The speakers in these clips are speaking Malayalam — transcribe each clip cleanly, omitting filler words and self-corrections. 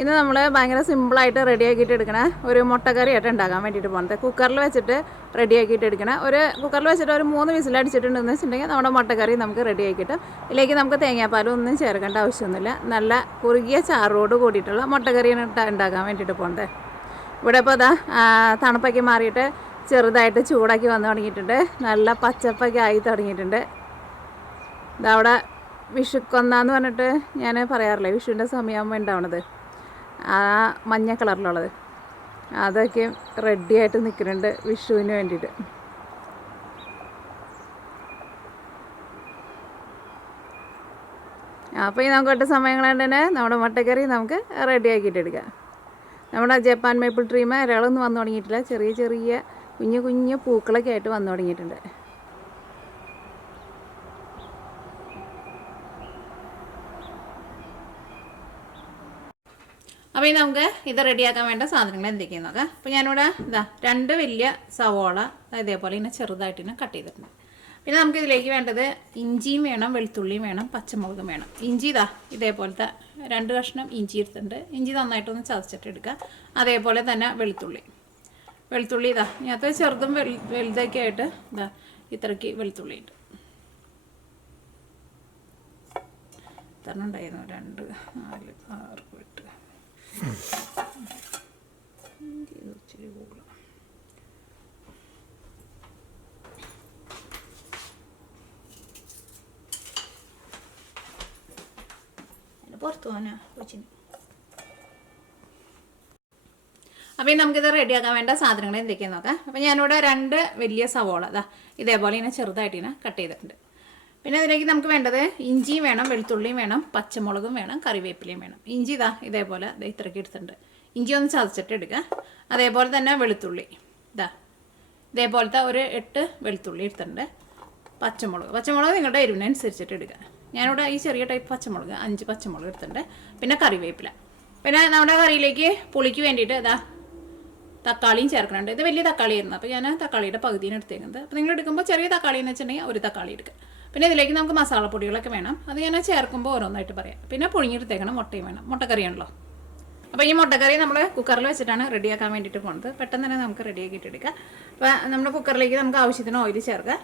ഇന്ന് നമ്മൾ ഭയങ്കര സിമ്പിളായിട്ട് റെഡിയാക്കിയിട്ട് എടുക്കണ ഒരു മുട്ടക്കറി ആയിട്ട് ഉണ്ടാക്കാൻ വേണ്ടിയിട്ട് പോകുന്നത്. കുക്കറിൽ വെച്ചിട്ട് റെഡിയാക്കിയിട്ട് എടുക്കണം. കുക്കറിൽ വെച്ചിട്ട് ഒരു 3 വിസിലടിച്ചിട്ടുണ്ടെന്ന് വെച്ചിട്ടുണ്ടെങ്കിൽ നമ്മുടെ മുട്ടക്കറി നമുക്ക് റെഡിയാക്കിയിട്ട് ഇതിലേക്ക് നമുക്ക് തേങ്ങാപ്പാലും ഒന്നും ചേർക്കേണ്ട ആവശ്യമൊന്നുമില്ല. നല്ല കുറുകിയ ചാറോട് കൂടിയിട്ടുള്ള മുട്ടക്കറിയാണ് ഉണ്ടാക്കാൻ വേണ്ടിയിട്ട് പോകുന്നത്. ഇവിടെ ഇപ്പോൾ അതാ തണുപ്പൊക്കെ മാറിയിട്ട് ചെറുതായിട്ട് ചൂടാക്കി വന്നു തുടങ്ങിയിട്ടുണ്ട്. നല്ല പച്ചപ്പൊക്കെ ആയി തുടങ്ങിയിട്ടുണ്ട്. ഇതവിടെ വിഷുക്കൊന്നാന്ന് പറഞ്ഞിട്ട് ഞാൻ പറയാറില്ലേ, വിഷുവിൻ്റെ സമയമാകുമ്പോൾ ഉണ്ടാവണത് ആ മഞ്ഞ കളറിലുള്ളത് അതൊക്കെ റെഡിയായിട്ട് നിൽക്കുന്നുണ്ട് വിഷുവിന് വേണ്ടിയിട്ട്. അപ്പോൾ ഈ നമുക്ക് 8 സമയം കൊണ്ട് തന്നെ നമ്മുടെ മുട്ടക്കറി നമുക്ക് റെഡിയാക്കിയിട്ട് എടുക്കാം. നമ്മുടെ ജപ്പാൻ മേപ്പിൾ ട്രീമ ഇലകളൊന്നും വന്നു തുടങ്ങിയിട്ടില്ല. ചെറിയ ചെറിയ കുഞ്ഞു കുഞ്ഞു പൂക്കളൊക്കെ ആയിട്ട് വന്നു തുടങ്ങിയിട്ടുണ്ട്. അപ്പോൾ ഇനി നമുക്ക് ഇത് റെഡിയാക്കാൻ വേണ്ട സാധനങ്ങൾ എന്തൊക്കെയാണെന്ന് നോക്കാം. അപ്പോൾ ഞാനിവിടെ 2 വലിയ സവോള ഇതേപോലെ ഇങ്ങനെ ചെറുതായിട്ട് ഇങ്ങനെ കട്ട് ചെയ്തിട്ടുണ്ട്. പിന്നെ നമുക്കിതിലേക്ക് വേണ്ടത് ഇഞ്ചിയും വേണം, വെളുത്തുള്ളിയും വേണം, പച്ചമുളകും വേണം. ഇഞ്ചി ഇതേപോലത്തെ 2 കഷ്ണം ഇഞ്ചി എടുത്തിട്ടുണ്ട്. ഇഞ്ചി നന്നായിട്ടൊന്ന് ചതച്ചിട്ട് എടുക്കുക. അതേപോലെ തന്നെ വെളുത്തുള്ളി ഇതിനകത്ത് ചെറുതും വലുതൊക്കെ ആയിട്ട് ഇത്രയ്ക്ക് വെളുത്തുള്ളി ഉണ്ട്. ഇത്ര ഉണ്ടായിരുന്നു, 2, 4, 6, 8 ഇച്ചിരി കൂടുതൽ. പുറത്തു പോകാനാ കൊച്ചിന്. അപ്പോൾ നമുക്കിത് റെഡിയാക്കാൻ വേണ്ട സാധനങ്ങൾ എന്തൊക്കെയാന്ന് നോക്കാം. അപ്പോൾ ഞാനിവിടെ 2 വലിയ സവോള ഇതേപോലെ ഇങ്ങനെ ചെറുതായിട്ട് ഇങ്ങനെ കട്ട് ചെയ്തിട്ടുണ്ട്. പിന്നെ അതിലേക്ക് നമുക്ക് വേണ്ടത് ഇഞ്ചിയും വേണം, വെളുത്തുള്ളിയും വേണം, പച്ചമുളകും വേണം, കറിവേപ്പിലയും വേണം. ഇഞ്ചി ഇതേപോലെ ഇത്രയ്ക്ക് എടുത്തിട്ടുണ്ട്. ഇഞ്ചി ഒന്ന് ചതച്ചിട്ട് എടുക്കുക. അതേപോലെ തന്നെ വെളുത്തുള്ളി ഇതേപോലത്തെ ഒരു 8 വെളുത്തുള്ളി എടുത്തിട്ടുണ്ട്. പച്ചമുളക് നിങ്ങളുടെ എരിവിനനുസരിച്ചിട്ട് എടുക്കുക. ഞാനിവിടെ ഈ ചെറിയ ടൈപ്പ് പച്ചമുളക് 5 പച്ചമുളക് എടുത്തിട്ടുണ്ട്. പിന്നെ കറിവേപ്പില. പിന്നെ നമ്മുടെ കറിയിലേക്ക് പുളിക്ക് വേണ്ടിയിട്ട് തക്കാളിയും ചേർക്കുന്നുണ്ട്. ഇത് വലിയ തക്കാളി ആയിരുന്നു, അപ്പോൾ ഞാൻ തക്കാളിയുടെ പകുതിയാണ് എടുത്തേക്കുന്നത്. അപ്പോൾ നിങ്ങൾ എടുക്കുമ്പോൾ ചെറിയ തക്കാളി എന്ന് വെച്ചിട്ടുണ്ടെങ്കിൽ ഒരു തക്കാളി എടുക്കുക. പിന്നെ ഇതിലേക്ക് നമുക്ക് മസാലപ്പൊടികളൊക്കെ വേണം. അത് ഞാൻ ചേർക്കുമ്പോൾ ഓരോന്നായിട്ട് പറയാം. പിന്നെ പുഴുങ്ങിയെടുത്തേക്കണം മുട്ടയും വേണം, മുട്ടക്കറിയാണല്ലോ. അപ്പോൾ ഈ മുട്ടക്കറി നമ്മൾ കുക്കറിൽ വെച്ചിട്ടാണ് റെഡിയാക്കാൻ വേണ്ടിയിട്ട് പോകുന്നത്. പെട്ടെന്ന് തന്നെ നമുക്ക് റെഡിയാക്കിയിട്ട് എടുക്കാം. അപ്പോൾ നമ്മുടെ കുക്കറിലേക്ക് നമുക്ക് ആവശ്യത്തിന് ഓയിൽ ചേർക്കാം.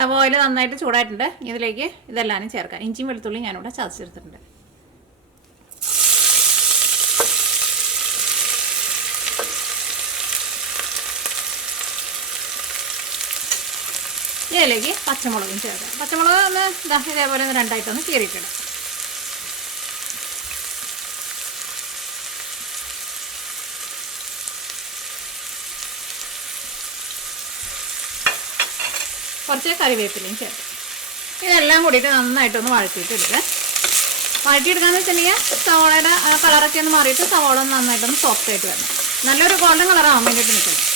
അപ്പോൾ ഓയിൽ നന്നായിട്ട് ചൂടായിട്ടുണ്ട്. ഇതിലേക്ക് ഇതെല്ലാം ചേർക്കാം. ഇഞ്ചിയും വെളുത്തുള്ളിയും ഞാനിവിടെ ചതച്ചെടുത്തിട്ടുണ്ട്. ഇതിലേക്ക് പച്ചമുളകും ചേർക്കാം. പച്ചമുളക് ഒന്ന് ഇതേപോലെ 2ആയിട്ടൊന്ന് കീറിയിട്ടിടാം. കുറച്ച് കറിവേപ്പിലയും ചേർക്കാം. ഇതെല്ലാം കൂടിയിട്ട് നന്നായിട്ടൊന്ന് വഴറ്റിയിട്ടെടുക്കുക. വഴറ്റിയെടുക്കാന്ന് വെച്ചിട്ടുണ്ടെങ്കിൽ സവോളയുടെ കളറൊക്കെ ഒന്ന് മാറിയിട്ട് സവോള നന്നായിട്ടൊന്ന് സോഫ്റ്റ് ആയിട്ട് വരണം. നല്ലൊരു ഗോൾഡൻ കളറാവാൻ വേണ്ടിയിട്ട് നിൽക്കണം.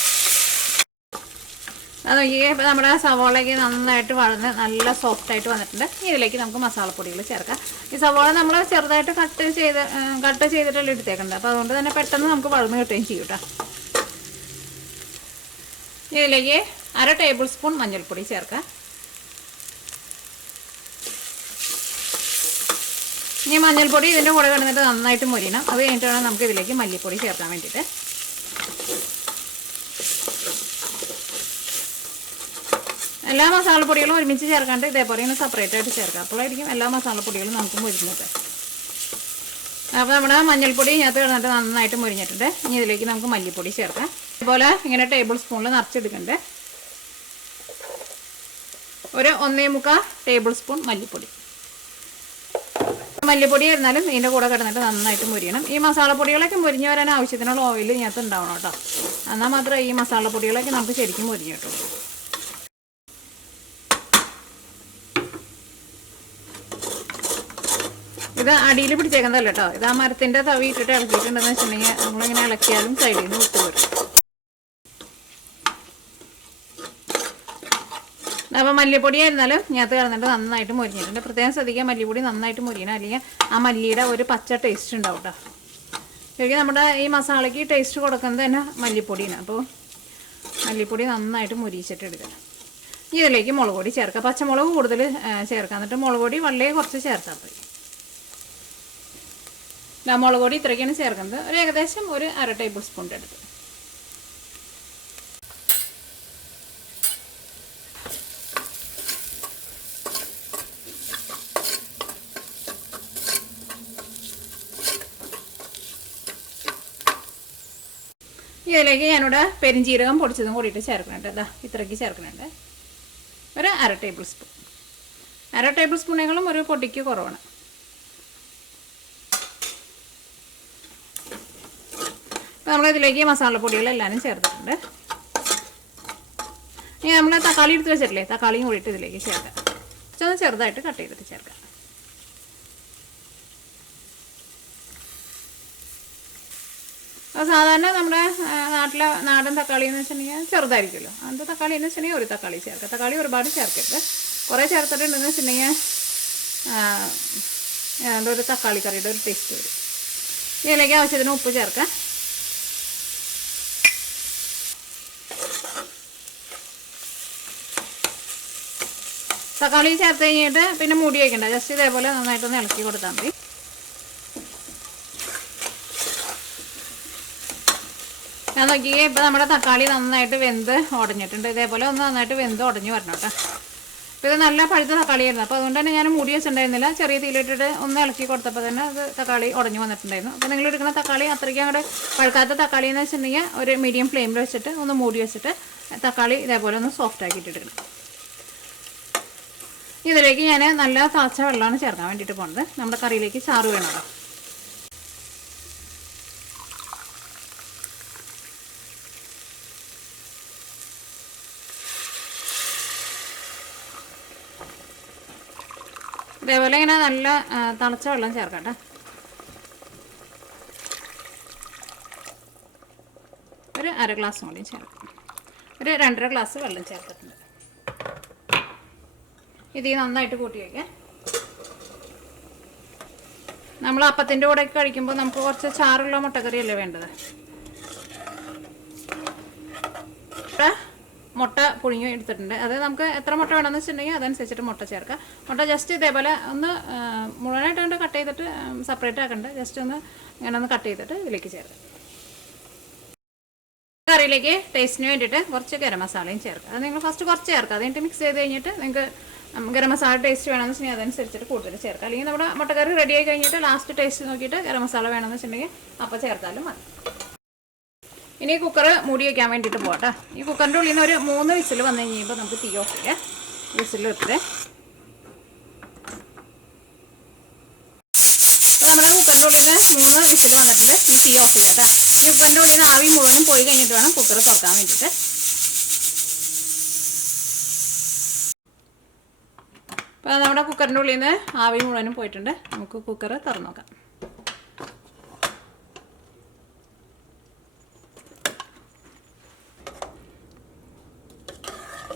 അത് നോക്കിയേ, നമ്മുടെ സവോളയ്ക്ക് നന്നായിട്ട് വളർന്ന് നല്ല സോഫ്റ്റായിട്ട് വന്നിട്ടുണ്ട്. ഇതിലേക്ക് നമുക്ക് മസാലപ്പൊടികൾ ചേർക്കാം. ഈ സവോള നമ്മൾ ചെറുതായിട്ട് കട്ട് ചെയ്തിട്ടല്ലേ എടുത്തേക്കുന്നത്. അപ്പോൾ അതുകൊണ്ട് തന്നെ പെട്ടെന്ന് നമുക്ക് വളർന്ന് കിട്ടുകയും ചെയ്യും കേട്ടോ. ഇതിലേക്ക് 1/2 ടേബിൾ സ്പൂൺ മഞ്ഞൾപ്പൊടി ചേർക്കാം. ഇനി മഞ്ഞൾപ്പൊടി ഇതിൻ്റെ കൂടെ കിടന്നിട്ട് നന്നായിട്ട് മൊരിയണം. അത് കഴിഞ്ഞിട്ട് വേണം നമുക്ക് ഇതിലേക്ക് മല്ലിപ്പൊടി ചേർക്കാൻ വേണ്ടിയിട്ട്. എല്ലാ മസാലപ്പൊടികളും ഒരുമിച്ച് ചേർക്കാണ്ട് ഇതേപോലെ ഇങ്ങനെ സെപ്പറേറ്റ് ആയിട്ട് ചേർക്കാം. അപ്പോഴായിരിക്കും എല്ലാ മസാലപ്പൊടികളും നമുക്ക് മൊരിഞ്ഞത്. അപ്പോൾ നമ്മുടെ മഞ്ഞൾപ്പൊടി ഇതിനകത്ത് കിടന്നിട്ട് നന്നായിട്ട് മൊരിഞ്ഞിട്ടുണ്ട്. ഇനി ഇതിലേക്ക് നമുക്ക് മല്ലിപ്പൊടി ചേർക്കാം. അതുപോലെ ഇങ്ങനെ ടേബിൾ സ്പൂണിൽ നിറച്ചെടുക്കണ്ടേ. ഒരു 1.25 ടേബിൾ സ്പൂൺ മല്ലിപ്പൊടി ആയിരുന്നാലും ഇതിൻ്റെ കൂടെ കിടന്നിട്ട് നന്നായിട്ട് മൊരിയണം. ഈ മസാലപ്പൊടികളൊക്കെ മൊരിഞ്ഞ് വരാൻ ആവശ്യത്തിനുള്ള ഓയിൽ ഇതിനകത്ത് ഉണ്ടാവണം കേട്ടോ. എന്നാൽ മാത്രമേ ഈ മസാലപ്പൊടികളൊക്കെ നമുക്ക് ശരിക്കും മൊരിഞ്ഞ് കിട്ടുള്ളൂ. ഇത് അടിയിൽ പിടിച്ചേക്കുന്നതല്ല കേട്ടോ. ഇത് ആ മരത്തിൻ്റെ തവി ഇട്ടിട്ട് ഇളക്കിയിട്ടുണ്ടെന്ന് വെച്ചിട്ടുണ്ടെങ്കിൽ നമ്മളിങ്ങനെ ഇളക്കിയാലും സൈഡിൽ നിന്ന് വിട്ടു വരും. അപ്പോൾ മല്ലിപ്പൊടി ആയിരുന്നാലും ഇതിനകത്ത് കിടന്നിട്ട് നന്നായിട്ട് മൊരിഞ്ഞിട്ടുണ്ട്. പ്രത്യേകം ശ്രദ്ധിക്കുക, മല്ലിപ്പൊടി നന്നായിട്ട് മൊരിയണം, അല്ലെങ്കിൽ ആ മല്ലിയുടെ ഒരു പച്ച ടേസ്റ്റ് ഉണ്ടാവും കേട്ടോ. ശരിക്കും നമ്മുടെ ഈ മസാലയ്ക്ക് ടേസ്റ്റ് കൊടുക്കുന്നത് തന്നെ മല്ലിപ്പൊടിയാണ്. അപ്പോൾ മല്ലിപ്പൊടി നന്നായിട്ട് മൊരിച്ചിട്ട് എടുക്കണം. ഇതിലേക്ക് മുളക് പൊടി ചേർക്കാം. പച്ചമുളക് കൂടുതൽ ചേർക്കാം. എന്നിട്ട് മുളക് പൊടി വളരെ കുറച്ച് ചേർത്താൽ മതി. മുളക് പൊടി ഇത്രയ്ക്കാണ് ചേർക്കുന്നത്. ഒരു ഏകദേശം ഒരു 1/2 ടേബിൾ സ്പൂണിൻ്റെ അടുത്ത്. ഇതിലേക്ക് ഞാനിവിടെ പെരിഞ്ചീരകം പൊടിച്ചതും കൂടിയിട്ട് ചേർക്കുന്നുണ്ട്. ഇതാ ഇത്രയ്ക്ക് ചേർക്കുന്നുണ്ട്. ഒരു 1/2 ടേബിൾ സ്പൂൺ. 1/2 ടേബിൾ സ്പൂണേക്കാളും ഒരു പൊടിക്ക് കുറവാണ്. അപ്പോൾ നമ്മളിതിലേക്ക് മസാലപ്പൊടികളെല്ലാവരും ചേർത്തിട്ടുണ്ട്. ഇനി നമ്മൾ തക്കാളി എടുത്ത് വെച്ചിട്ടില്ലേ, തക്കാളിയും കൂടിയിട്ട് ഇതിലേക്ക് ചേർക്കാം. ഒന്ന് ചെറുതായിട്ട് കട്ട് ചെയ്തിട്ട് ചേർക്കാം. അപ്പോൾ സാധാരണ നമ്മുടെ നാട്ടിലെ നാടൻ തക്കാളി എന്ന് വെച്ചിട്ടുണ്ടെങ്കിൽ ചെറുതായിരിക്കുമല്ലോ. അങ്ങനത്തെ തക്കാളി എന്ന് വെച്ചിട്ടുണ്ടെങ്കിൽ ഒരു തക്കാളി ചേർക്കുക. തക്കാളി ഒരുപാട് ചേർക്കരുത്. കുറേ ചേർത്തിട്ടുണ്ടെന്ന് വെച്ചിട്ടുണ്ടെങ്കിൽ ഒരു തക്കാളി കറിയുടെ ഒരു ടേസ്റ്റ് വരും. ഇതിലേക്ക് ആവശ്യത്തിന് ഉപ്പ് ചേർക്കാം. തക്കാളി ചേർത്ത് കഴിഞ്ഞിട്ട് പിന്നെ മൂടി വയ്ക്കണ്ട. ജസ്റ്റ് ഇതേപോലെ നന്നായിട്ടൊന്ന് ഇളക്കി കൊടുത്താൽ മതി. ഞാൻ നോക്കിയേ ഇപ്പോൾ നമ്മുടെ തക്കാളി നന്നായിട്ട് വെന്ത് ഉടഞ്ഞിട്ടുണ്ട്. ഇതേപോലെ ഒന്ന് നന്നായിട്ട് വെന്ത് ഉടഞ്ഞ് വരണം കേട്ടോ. അപ്പോൾ ഇത് നല്ല പഴുത്ത തക്കാളിയായിരുന്നു. അപ്പോൾ അതുകൊണ്ട് തന്നെ ഞാൻ മൂടി വെച്ചിട്ടുണ്ടായിരുന്നില്ല. ചെറിയ തീയിലിട്ടിട്ട് ഒന്ന് ഇളക്കി കൊടുത്തപ്പോൾ തന്നെ അത് തക്കാളി ഉടഞ്ഞ് വന്നിട്ടുണ്ടായിരുന്നു. അപ്പോൾ നിങ്ങൾ എടുക്കുന്ന തക്കാളി അത്രയ്ക്ക് അങ്ങോട്ട് പഴുക്കാത്ത തക്കാളി എന്ന് വെച്ചിട്ടുണ്ടെങ്കിൽ ഒരു മീഡിയം ഫ്ലെയിമിൽ വെച്ചിട്ട് ഒന്ന് മൂടി വെച്ചിട്ട് തക്കാളി ഇതേപോലെ ഒന്ന് സോഫ്റ്റ് ആക്കിയിട്ട് എടുക്കണം. ഇതിലേക്ക് ഞാൻ നല്ല തിളച്ച വെള്ളമാണ് ചേർക്കാൻ വേണ്ടിയിട്ട് പോകുന്നത്. നമ്മുടെ കറിയിലേക്ക് ചാറ് വേണമല്ലോ. ഇതേപോലെ ഇങ്ങനെ നല്ല തിളച്ച വെള്ളം ചേർക്കട്ടെ. ഒരു 1/2 ഗ്ലാസ് കൂടി ചേർക്കാം. ഒരു 2.5 ഗ്ലാസ് വെള്ളം ചേർത്തിട്ടുണ്ട്. ഇത് നന്നായിട്ട് കൂട്ടി വയ്ക്കാം. നമ്മൾ അപ്പത്തിൻ്റെ കൂടെ കഴിക്കുമ്പോൾ നമുക്ക് കുറച്ച് ചാറുള്ള മുട്ടക്കറിയല്ലേ വേണ്ടത്. മുട്ട പുഴുങ്ങി എടുത്തിട്ടുണ്ട്. അത് നമുക്ക് എത്ര മുട്ട വേണമെന്ന് വെച്ചിട്ടുണ്ടെങ്കിൽ അതനുസരിച്ചിട്ട് മുട്ട ചേർക്കാം. മുട്ട ജസ്റ്റ് ഇതേപോലെ ഒന്ന് മുഴുവനായിട്ട് കൊണ്ട് കട്ട് ചെയ്തിട്ട് സെപ്പറേറ്റ് ആക്കണ്ട. ജസ്റ്റ് ഒന്ന് ഇങ്ങനെ ഒന്ന് കട്ട് ചെയ്തിട്ട് ഇതിലേക്ക് ചേർക്കാം. കറിയിലേക്ക് ടേസ്റ്റിന് വേണ്ടിയിട്ട് കുറച്ച് ഗരം മസാലയും ചേർക്കാം. അത് നിങ്ങൾ ഫസ്റ്റ് കുറച്ച് ചേർക്കാം. അത് കഴിഞ്ഞിട്ട് മിക്സ് ചെയ്ത് കഴിഞ്ഞിട്ട് നിങ്ങൾക്ക് ഗരം മസാല ടേസ്റ്റ് വേണമെന്ന് വെച്ചിട്ടുണ്ടെങ്കിൽ അതനുസരിച്ചിട്ട് കൂടുതൽ ചേർക്കാം. അല്ലെങ്കിൽ നമ്മുടെ മുട്ടക്കറി റെഡി ആയി കഴിഞ്ഞിട്ട് ലാസ്റ്റ് ടേസ്റ്റ് നോക്കിയിട്ട് ഗരം മസാല വേണമെന്ന് വെച്ചിട്ടുണ്ടെങ്കിൽ അപ്പോൾ ചേർത്താലും മതി. ഇനി കുക്കർ മൂടി വയ്ക്കാൻ വേണ്ടിയിട്ട് പോകട്ടെ. ഈ കുക്കറിൻ്റെ ഉള്ളിൽ നിന്ന് ഒരു 3 വിസിൽ വന്നു കഴിയുമ്പോൾ നമുക്ക് തീ ഓഫ് ചെയ്യാം. വിസിൽ വെച്ചിട്ട് അപ്പോൾ നമ്മുടെ കുക്കറിൻ്റെ ഉള്ളിൽ നിന്ന് 3 വിസിൽ വന്നിട്ടുണ്ട്. ഈ തീ ഓഫ് ചെയ്യാം കേട്ടോ. ഈ കുക്കറിൻ്റെ ഉള്ളിൽ നിന്ന് ആവി മുഴുവനും പോയി കഴിഞ്ഞിട്ട് വേണം കുക്കർ തുറക്കാൻ വേണ്ടിയിട്ട്. അപ്പോൾ നമ്മുടെ കുക്കറിൻ്റെ ഉള്ളിൽ നിന്ന് ആവി മുഴുവനും പോയിട്ടുണ്ട്. നമുക്ക് കുക്കർ തുറന്നു നോക്കാം.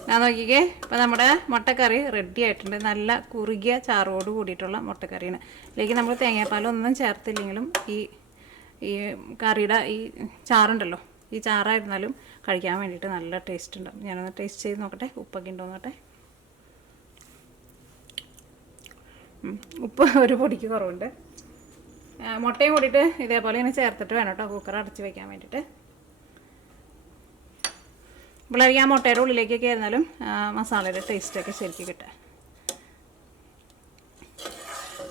ഞാൻ നോക്കിക്കേ, ഇപ്പോൾ നമ്മുടെ മുട്ടക്കറി റെഡി ആയിട്ടുണ്ട്. നല്ല കുറുകിയ ചാറോട് കൂടിയിട്ടുള്ള മുട്ടക്കറിയാണ്. ഇതിലേക്ക് നമ്മൾ തേങ്ങാപ്പാലൊന്നും ചേർത്തില്ലെങ്കിലും ഈ കറിയുടെ ഈ ചാറുണ്ടല്ലോ, ഈ ചാറായിരുന്നാലും കഴിക്കാൻ വേണ്ടിയിട്ട് നല്ല ടേസ്റ്റ് ഉണ്ടാവും. ഞാനൊന്ന് ടേസ്റ്റ് ചെയ്ത് നോക്കട്ടെ, ഉപ്പൊക്കെ ഉണ്ടോ നോക്കട്ടെ. ഉപ്പ് ഒരു പൊടിക്ക് കുറവുണ്ട്. മുട്ടയും കൂടിയിട്ട് ഇതേപോലെ ഇങ്ങനെ ചേർത്തിട്ട് വേണം കേട്ടോ കുക്കർ അടച്ച് വയ്ക്കാൻ വേണ്ടിയിട്ട്. ഇപ്പോഴായിരിക്കും ആ മുട്ടയുടെ ഉള്ളിലേക്കൊക്കെ ആയിരുന്നാലും മസാലയുടെ ടേസ്റ്റൊക്കെ ശരിക്കും കിട്ടുക.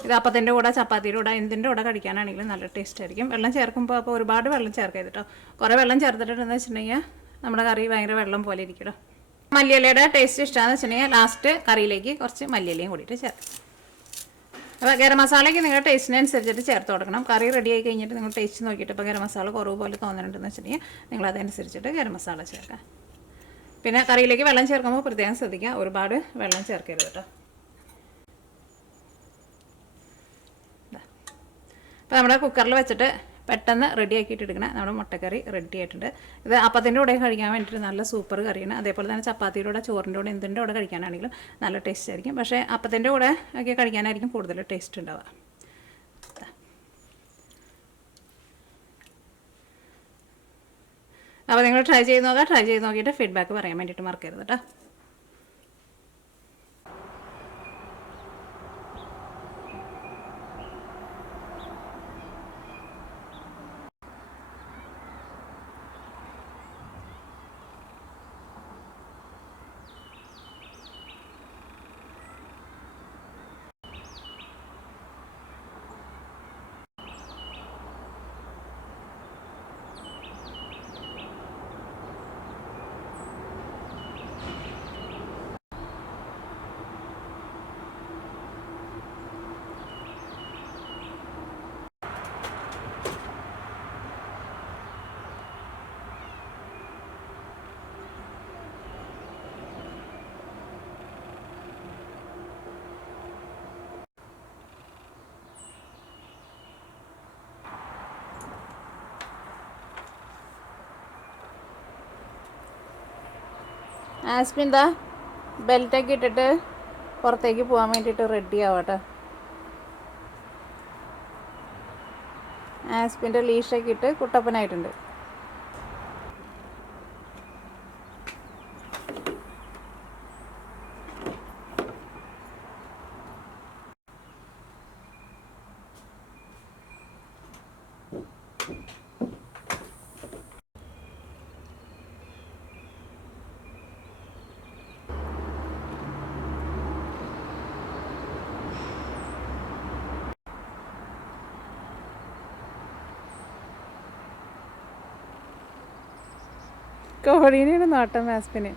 ഇത് അപ്പത്തിൻ്റെ കൂടെ ചപ്പാത്തിയുടെ കൂടെ എന്തിൻ്റെ കൂടെ കഴിക്കാനാണെങ്കിലും നല്ല ടേസ്റ്റ് ആയിരിക്കും. വെള്ളം ചേർക്കുമ്പോൾ അപ്പോൾ ഒരുപാട് വെള്ളം ചേർക്കരുത് കേട്ടോ. കുറേ വെള്ളം ചേർത്തിട്ടുണ്ടെന്ന് വെച്ചിട്ടുണ്ടെങ്കിൽ നമ്മുടെ കറി ഭയങ്കര വെള്ളം പോലെ ഇരിക്കും. മല്ലിയിലയുടെ ടേസ്റ്റ് ഇഷ്ടമാണെന്ന് വെച്ചിട്ടുണ്ടെങ്കിൽ ലാസ്റ്റ് കറിയിലേക്ക് കുറച്ച് മല്ലിയിലയും കൂടിയിട്ട് ചേർക്കും. അപ്പോൾ ഗരം മസാലയ്ക്ക് നിങ്ങളുടെ ടേസ്റ്റിനനുസരിച്ചിട്ട് ചേർത്ത് കൊടുക്കണം. കറി റെഡി ആയി കഴിഞ്ഞിട്ട് നിങ്ങൾ ടേസ്റ്റ് നോക്കിയിട്ട് ഇപ്പോൾ ഗരം മസാല കുറവ് പോലെ തോന്നുന്നുണ്ടെന്ന് വെച്ചിട്ടുണ്ടെങ്കിൽ നിങ്ങൾ അതനുസരിച്ചിട്ട് ഗരം മസാല ചേർക്കാം. പിന്നെ കറിയിലേക്ക് വെള്ളം ചേർക്കുമ്പോൾ പ്രത്യേകം ശ്രദ്ധിക്കുക, ഒരുപാട് വെള്ളം ചേർക്കരുത് കേട്ടോ. അപ്പോൾ നമ്മുടെ കുക്കറിൽ വെച്ചിട്ട് പെട്ടെന്ന് റെഡി ആക്കിയിട്ട് എടുക്കണം. നമ്മുടെ മുട്ടക്കറി റെഡി ആയിട്ടുണ്ട്. ഇത് അപ്പത്തിൻ്റെ കൂടെ കഴിക്കാൻ വേണ്ടിയിട്ട് നല്ല സൂപ്പർ കറിയാണ്. അതേപോലെ തന്നെ ചപ്പാത്തിയുടെ കൂടെ, ചോറിൻ്റെ കൂടെ, എന്തിൻ്റെ കൂടെ കഴിക്കാനാണെങ്കിലും നല്ല ടേസ്റ്റ് ആയിരിക്കും. പക്ഷേ അപ്പത്തിൻ്റെ കൂടെ ഒക്കെ കഴിക്കാനായിരിക്കും കൂടുതൽ ടേസ്റ്റ് ഉണ്ടാവുക. അപ്പോൾ നിങ്ങൾ ട്രൈ ചെയ്ത് നോക്കുക. ട്രൈ ചെയ്ത് നോക്കിയിട്ട് ഫീഡ്ബാക്ക് പറയാൻ വേണ്ടിയിട്ട് മറക്കരുത് കേട്ടോ. ആസ്പിൻ ദാ ബെൽറ്റൊക്കെ ഇട്ടിട്ട് പുറത്തേക്ക് പോകാൻ വേണ്ടിയിട്ട് റെഡി ആവട്ടെ. ആസ്പിൻ്റെ ലീഷൊക്കെ ഇട്ട് കുട്ടപ്പനായിട്ടുണ്ട്. കോഴീനെയാണ് നോട്ടം ആസ്പിന്.